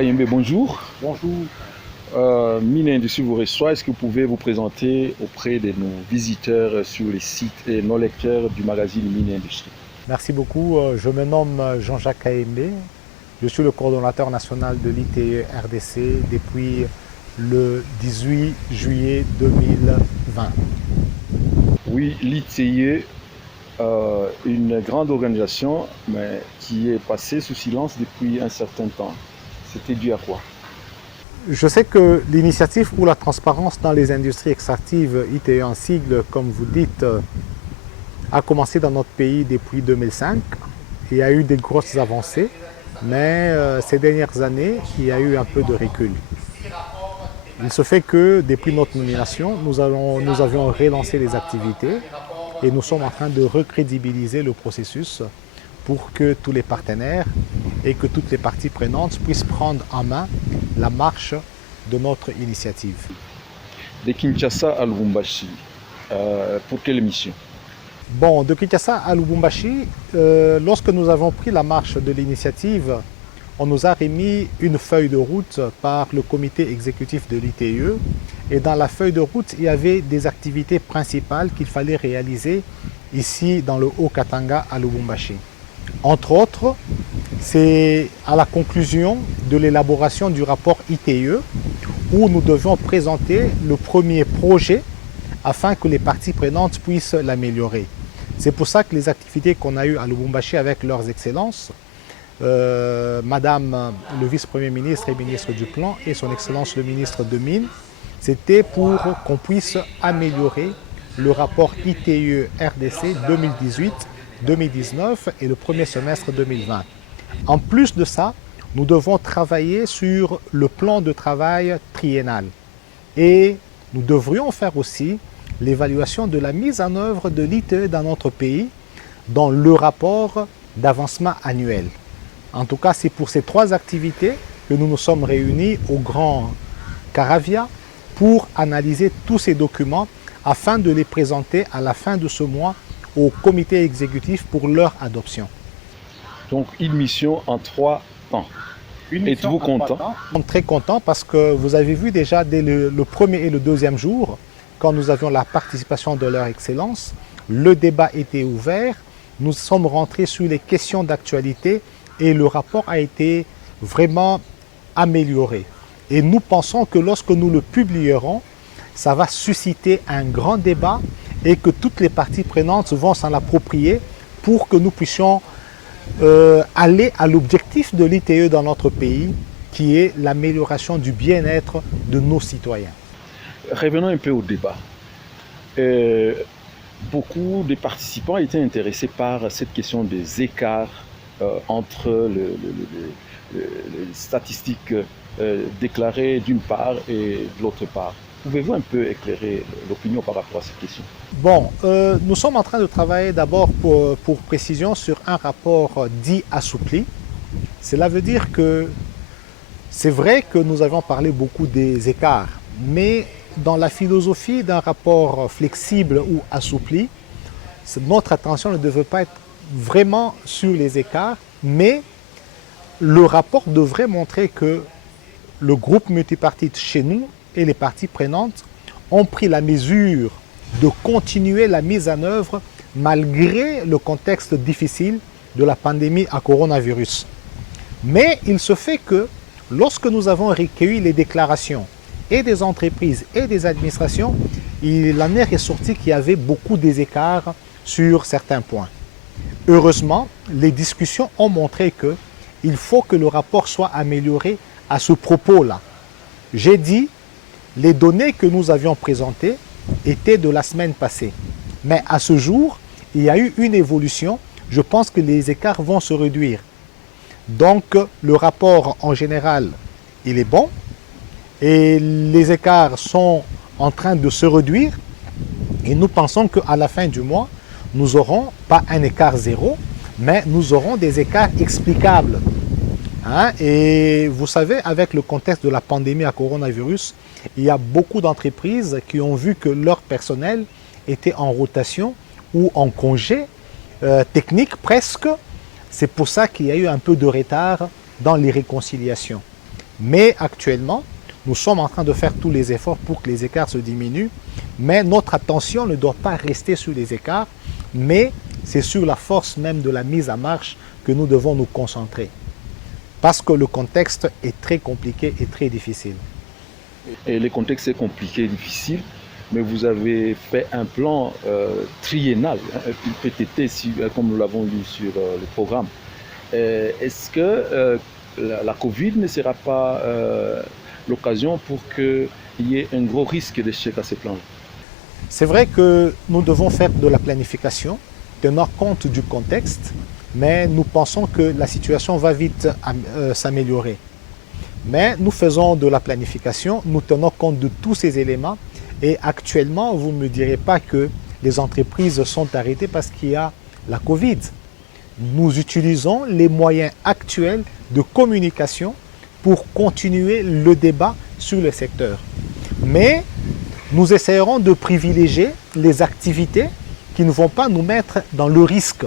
Kayembe, bonjour. Bonjour. Mine Industrie vous reçoit. Est-ce que vous pouvez vous présenter auprès de nos visiteurs sur les sites et nos lecteurs du magazine Mine Industrie? Merci beaucoup. Je me nomme Jean-Jacques Kayembe. Je suis le coordonnateur national de l'ITE RDC depuis le 18 juillet 2020. Oui, l'ITE, une grande organisation, mais qui est passée sous silence depuis un certain temps. C'était dû à quoi? Je sais que l'initiative pour la transparence dans les industries extractives, ITE en sigle, comme vous dites, a commencé dans notre pays depuis 2005. Il y a eu des grosses avancées, mais ces dernières années, il y a eu un peu de recul. Il se fait que depuis notre nomination, nous avions relancé les activités et nous sommes en train de recrédibiliser le processus pour que tous les partenaires et que toutes les parties prenantes puissent prendre en main la marche de notre initiative. De Kinshasa à Lubumbashi, pour quelle mission? Bon, de Kinshasa à Lubumbashi, lorsque nous avons pris la marche de l'initiative, on nous a remis une feuille de route par le comité exécutif de l'ITE. Et dans la feuille de route, il y avait des activités principales qu'il fallait réaliser ici dans le Haut-Katanga à Lubumbashi. Entre autres, c'est à la conclusion de l'élaboration du rapport ITE où nous devions présenter le premier projet afin que les parties prenantes puissent l'améliorer. C'est pour ça que les activités qu'on a eues à Lubumbashi avec leurs excellences, Madame le vice-premier ministre et ministre du Plan et son excellence le ministre de Mines, c'était pour qu'on puisse améliorer le rapport ITE RDC 2018-2019 et le premier semestre 2020. En plus de ça, nous devons travailler sur le plan de travail triennal et nous devrions faire aussi l'évaluation de la mise en œuvre de l'ITE dans notre pays dans le rapport d'avancement annuel. En tout cas, c'est pour ces trois activités que nous nous sommes réunis au Grand Caravia pour analyser tous ces documents afin de les présenter à la fin de ce mois au comité exécutif pour leur adoption. Donc une mission en 3 temps. Êtes-vous content? Nous sommes très contents parce que vous avez vu déjà dès le premier et le deuxième jour, quand nous avions la participation de leur excellence, le débat était ouvert, nous sommes rentrés sur les questions d'actualité et le rapport a été vraiment amélioré. Et nous pensons que lorsque nous le publierons, ça va susciter un grand débat et que toutes les parties prenantes vont s'en approprier pour que nous puissions aller à l'objectif de l'ITE dans notre pays, qui est l'amélioration du bien-être de nos citoyens. Revenons un peu au débat. Beaucoup de participants étaient intéressés par cette question des écarts entre les statistiques déclarées d'une part et de l'autre part. Pouvez-vous un peu éclairer l'opinion par rapport à cette question? Bon, nous sommes en train de travailler d'abord pour précision sur un rapport dit assoupli. Cela veut dire que c'est vrai que nous avons parlé beaucoup des écarts, mais dans la philosophie d'un rapport flexible ou assoupli, notre attention ne devrait pas être vraiment sur les écarts, mais le rapport devrait montrer que le groupe multipartite chez nous et les parties prenantes ont pris la mesure de continuer la mise en œuvre malgré le contexte difficile de la pandémie à coronavirus. Mais il se fait que lorsque nous avons recueilli les déclarations et des entreprises et des administrations, il en est ressorti qu'il y avait beaucoup d'écarts sur certains points. Heureusement, les discussions ont montré qu'il faut que le rapport soit amélioré à ce propos-là. J'ai dit, les données que nous avions présentées étaient de la semaine passée. Mais à ce jour, il y a eu une évolution. Je pense que les écarts vont se réduire. Donc, le rapport en général, il est bon. Et les écarts sont en train de se réduire. Et nous pensons qu'à la fin du mois, nous n'aurons pas un écart zéro, mais nous aurons des écarts explicables. Et vous savez, avec le contexte de la pandémie à coronavirus, il y a beaucoup d'entreprises qui ont vu que leur personnel était en rotation ou en congé technique presque. C'est pour ça qu'il y a eu un peu de retard dans les réconciliations. Mais actuellement, nous sommes en train de faire tous les efforts pour que les écarts se diminuent, mais notre attention ne doit pas rester sur les écarts, mais c'est sur la force même de la mise en marche que nous devons nous concentrer. Parce que le contexte est très compliqué et très difficile. Et le contexte est compliqué et difficile, mais vous avez fait un plan triennal, une PTT, comme nous l'avons lu sur le programme. Est-ce que la Covid ne sera pas l'occasion pour qu'il y ait un gros risque d'échec à ces plans-là? C'est vrai que nous devons faire de la planification, tenant compte du contexte, mais nous pensons que la situation va vite s'améliorer. Mais nous faisons de la planification, nous tenons compte de tous ces éléments et actuellement, vous ne me direz pas que les entreprises sont arrêtées parce qu'il y a la Covid. Nous utilisons les moyens actuels de communication pour continuer le débat sur le secteur. Mais nous essayerons de privilégier les activités qui ne vont pas nous mettre dans le risque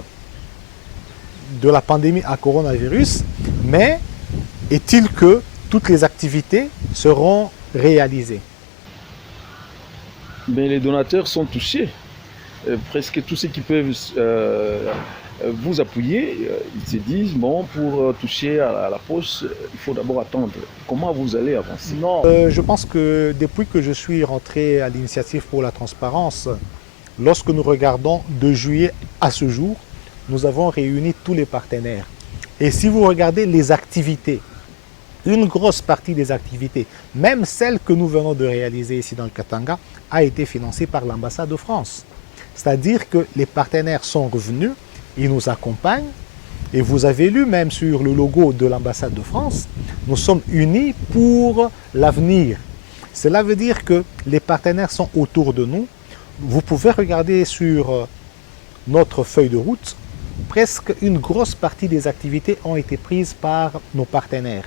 de la pandémie à coronavirus, mais est-il que toutes les activités seront réalisées? Mais les donateurs sont touchés. Presque tous ceux qui peuvent vous appuyer, ils se disent, bon, pour toucher à la poche, il faut d'abord attendre. Comment vous allez avancer? Non, je pense que depuis que je suis rentré à l'Initiative pour la transparence, lorsque nous regardons de juillet à ce jour, nous avons réuni tous les partenaires. Et si vous regardez les activités, une grosse partie des activités, même celles que nous venons de réaliser ici dans le Katanga, a été financée par l'ambassade de France. C'est-à-dire que les partenaires sont revenus, ils nous accompagnent, et vous avez lu même sur le logo de l'ambassade de France, nous sommes unis pour l'avenir. Cela veut dire que les partenaires sont autour de nous. Vous pouvez regarder sur notre feuille de route, presque une grosse partie des activités ont été prises par nos partenaires.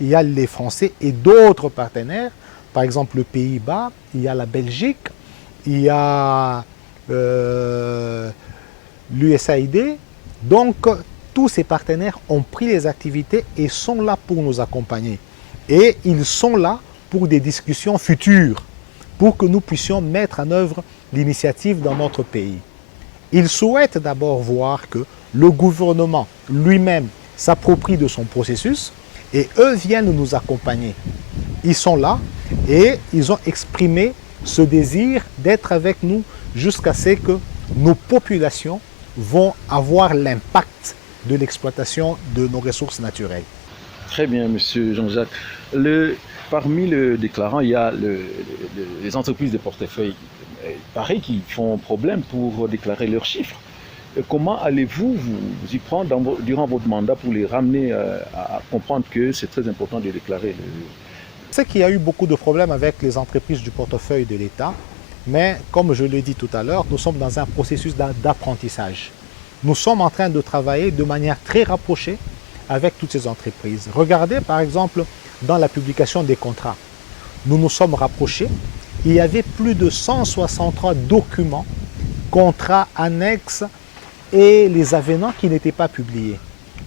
Il y a les Français et d'autres partenaires, par exemple le Pays-Bas, il y a la Belgique, il y a l'USAID. Donc, tous ces partenaires ont pris les activités et sont là pour nous accompagner. Et ils sont là pour des discussions futures, pour que nous puissions mettre en œuvre l'initiative dans notre pays. Ils souhaitent d'abord voir que le gouvernement lui-même s'approprie de son processus et eux viennent nous accompagner. Ils sont là et ils ont exprimé ce désir d'être avec nous jusqu'à ce que nos populations vont avoir l'impact de l'exploitation de nos ressources naturelles. Très bien, monsieur Jean-Jacques. Parmi les déclarants, il y a les entreprises de portefeuille. Pareil qui font problème pour déclarer leurs chiffres. Comment allez-vous vous y prendre durant votre mandat pour les ramener à comprendre que c'est très important de déclarer? C'est qu'il y a eu beaucoup de problèmes avec les entreprises du portefeuille de l'État, mais comme je l'ai dit tout à l'heure, nous sommes dans un processus d'apprentissage. Nous sommes en train de travailler de manière très rapprochée avec toutes ces entreprises. Regardez par exemple dans la publication des contrats. Nous nous sommes rapprochés. Il y avait plus de 163 documents, contrats annexes et les avenants qui n'étaient pas publiés.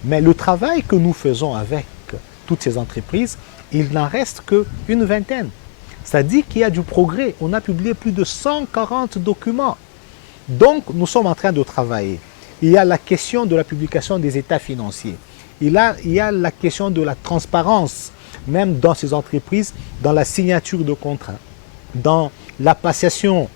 Mais le travail que nous faisons avec toutes ces entreprises, il n'en reste qu'une vingtaine. C'est-à-dire qu'il y a du progrès. On a publié plus de 140 documents. Donc, nous sommes en train de travailler. Il y a la question de la publication des états financiers. Il y a la question de la transparence, même dans ces entreprises, dans la signature de contrats, dans la passation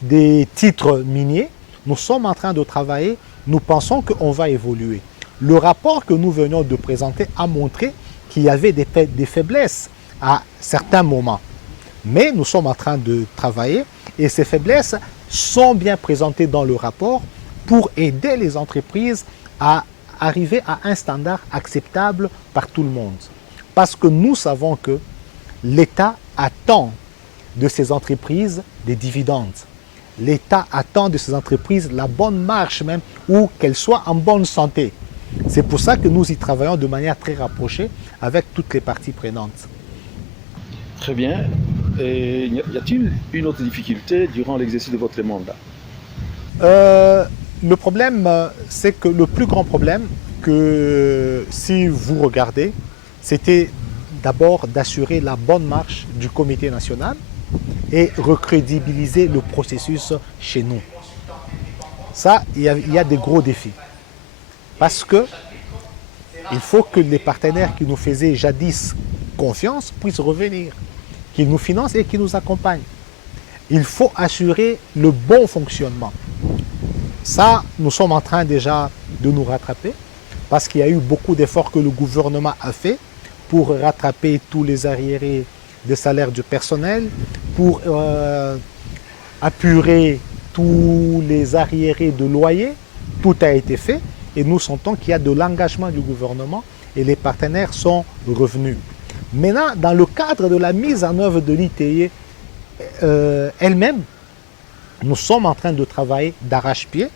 des titres miniers. Nous sommes en train de travailler. Nous pensons qu'on va évoluer. Le rapport que nous venions de présenter a montré qu'il y avait des faiblesses à certains moments. Mais nous sommes en train de travailler et ces faiblesses sont bien présentées dans le rapport pour aider les entreprises à arriver à un standard acceptable par tout le monde. Parce que nous savons que l'État attend de ces entreprises des dividendes. L'État attend de ces entreprises la bonne marche même ou qu'elles soient en bonne santé. C'est pour ça que nous y travaillons de manière très rapprochée avec toutes les parties prenantes. Très bien. Et y a-t-il une autre difficulté durant l'exercice de votre mandat? Le problème, c'est que le plus grand problème que si vous regardez, c'était d'abord d'assurer la bonne marche du comité national et recrédibiliser le processus chez nous. Ça, il y a des gros défis. Parce que il faut que les partenaires qui nous faisaient jadis confiance puissent revenir, qu'ils nous financent et qu'ils nous accompagnent. Il faut assurer le bon fonctionnement. Ça, nous sommes en train déjà de nous rattraper parce qu'il y a eu beaucoup d'efforts que le gouvernement a fait pour rattraper tous les arriérés des salaires du personnel, pour apurer tous les arriérés de loyer. Tout a été fait et nous sentons qu'il y a de l'engagement du gouvernement et les partenaires sont revenus. Maintenant, dans le cadre de la mise en œuvre de l'ITIE elle-même, nous sommes en train de travailler d'arrache-pied.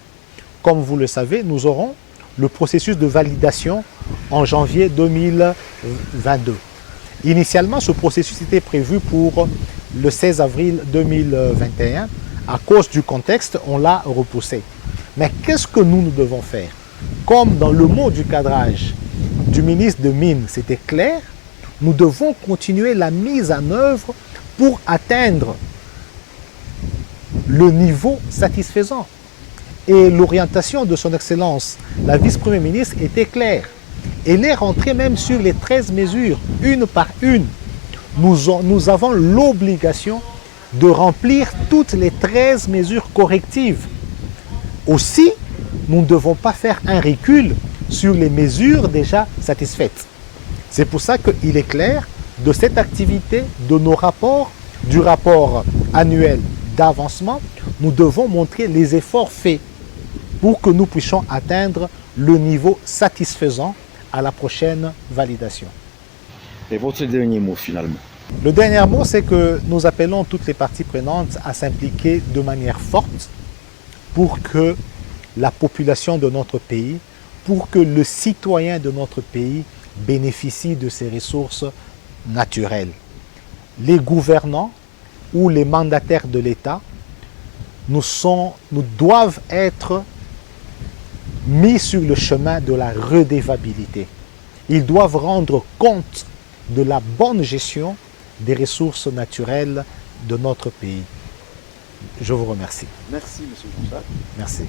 Comme vous le savez, nous aurons le processus de validation en janvier 2022. Initialement, ce processus était prévu pour le 16 avril 2021. À cause du contexte, on l'a repoussé. Mais qu'est-ce que nous devons faire? Comme dans le mot du cadrage du ministre de Mines, c'était clair, nous devons continuer la mise en œuvre pour atteindre le niveau satisfaisant. Et l'orientation de son Excellence, la vice-première ministre, était claire. Elle est rentrée même sur les 13 mesures, une par une. Nous avons l'obligation de remplir toutes les 13 mesures correctives. Aussi, nous ne devons pas faire un recul sur les mesures déjà satisfaites. C'est pour ça qu'il est clair de cette activité, de nos rapports, du rapport annuel d'avancement, nous devons montrer les efforts faits pour que nous puissions atteindre le niveau satisfaisant à la prochaine validation. Et votre dernier mot finalement? Le dernier mot, c'est que nous appelons toutes les parties prenantes à s'impliquer de manière forte pour que la population de notre pays, pour que le citoyen de notre pays bénéficie de ces ressources naturelles. Les gouvernants ou les mandataires de l'État nous doivent être mis sur le chemin de la redevabilité. Ils doivent rendre compte de la bonne gestion des ressources naturelles de notre pays. Je vous remercie. Merci, M. Jean-Jacques. Merci.